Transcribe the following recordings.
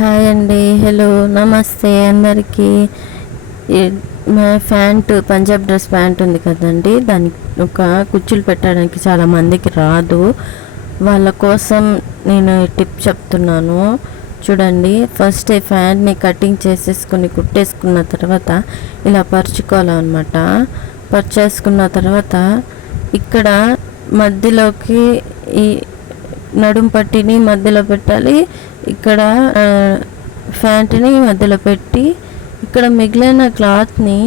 Hi అండి. Hello. నమస్తే అందరికీ. మా ప్యాంటు పంజాబ్ డ్రెస్ ప్యాంట్ ఉంది కదండి. దానికి ఒక కుచ్చులు పెట్టడానికి చాలా మందికి రాదు. వాళ్ళ కోసం నేను టిప్ చెప్తున్నాను. చూడండి. ఫస్ట్ ఈ ప్యాంట్ని కటింగ్ చేసేసుకుని కుట్టేసుకున్న తర్వాత ఇలా పరుచుకోవాలన్నమాట. పర్చేసుకున్న తర్వాత ఇక్కడ మధ్యలోకి ఈ నడుం పట్టిని మధ్యలో పెట్టాలి. ఇక్కడ ఫ్యాంట్ని మధ్యలో పెట్టి ఇక్కడ మిగిలిన క్లాత్ని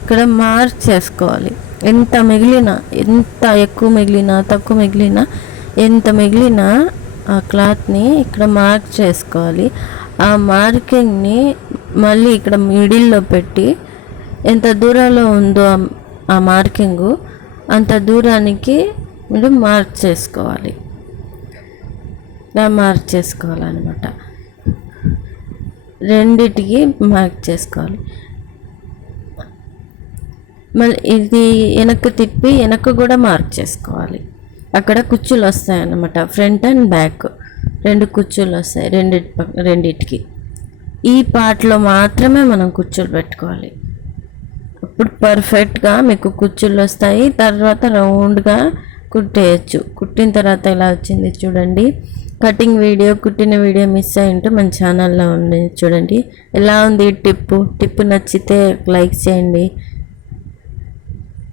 ఇక్కడ మార్క్ చేసుకోవాలి. ఎంత మిగిలిన ఎంత ఎక్కువ మిగిలినా తక్కువ మిగిలినా ఎంత మిగిలినా ఆ క్లాత్ని ఇక్కడ మార్క్ చేసుకోవాలి. ఆ మార్కింగ్ని మళ్ళీ ఇక్కడ మిడిల్లో పెట్టి ఎంత దూరంలో ఉందో ఆ మార్కింగు అంత దూరానికి మీరు మార్క్ చేసుకోవాలి. ఇలా మార్క్ చేసుకోవాలన్నమాట. రెండిటికి మార్క్ చేసుకోవాలి. మళ్ళీ ఇది వెనక్కి తిప్పి వెనక్కి కూడా మార్క్ చేసుకోవాలి. అక్కడ కుచ్చులు వస్తాయి అన్నమాట ఫ్రంట్ అండ్ బ్యాక్ రెండు కుచ్చులు వస్తాయి రెండిటి పక్క రెండిటికి. ఈ పార్ట్లో మాత్రమే మనం కుచ్చులు పెట్టుకోవాలి. అప్పుడు పర్ఫెక్ట్గా మీకు కుచ్చులు వస్తాయి. తర్వాత రౌండ్గా కుట్టేయచ్చు. కుట్టిన తర్వాత ఇలా వచ్చింది చూడండి. కటింగ్ వీడియో కుట్టిన వీడియో మిస్ అయి ఉంటే మన ఛానల్లో ఉంది చూడండి. ఎలా ఉంది టిప్పు? టిప్పు నచ్చితే లైక్ చేయండి.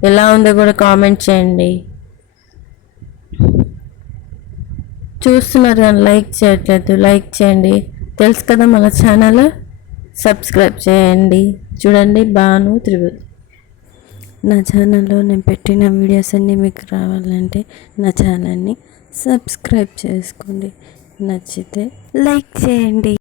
ఎలా ఉందో కూడా కామెంట్ చేయండి. చూస్తున్నారు కానీ లైక్ చేయట్లేదు. లైక్ చేయండి. తెలుసు కదా మన ఛానల్? సబ్స్క్రైబ్ చేయండి. చూడండి బాను త్రిబుల్ నా ఛానల్లో నేను పెట్టిన వీడియోస్ అన్నీ మీకు రావాలంటే నా ఛానల్ని సబ్స్క్రైబ్ చేసుకోండి. నచ్చితే లైక్ చేయండి.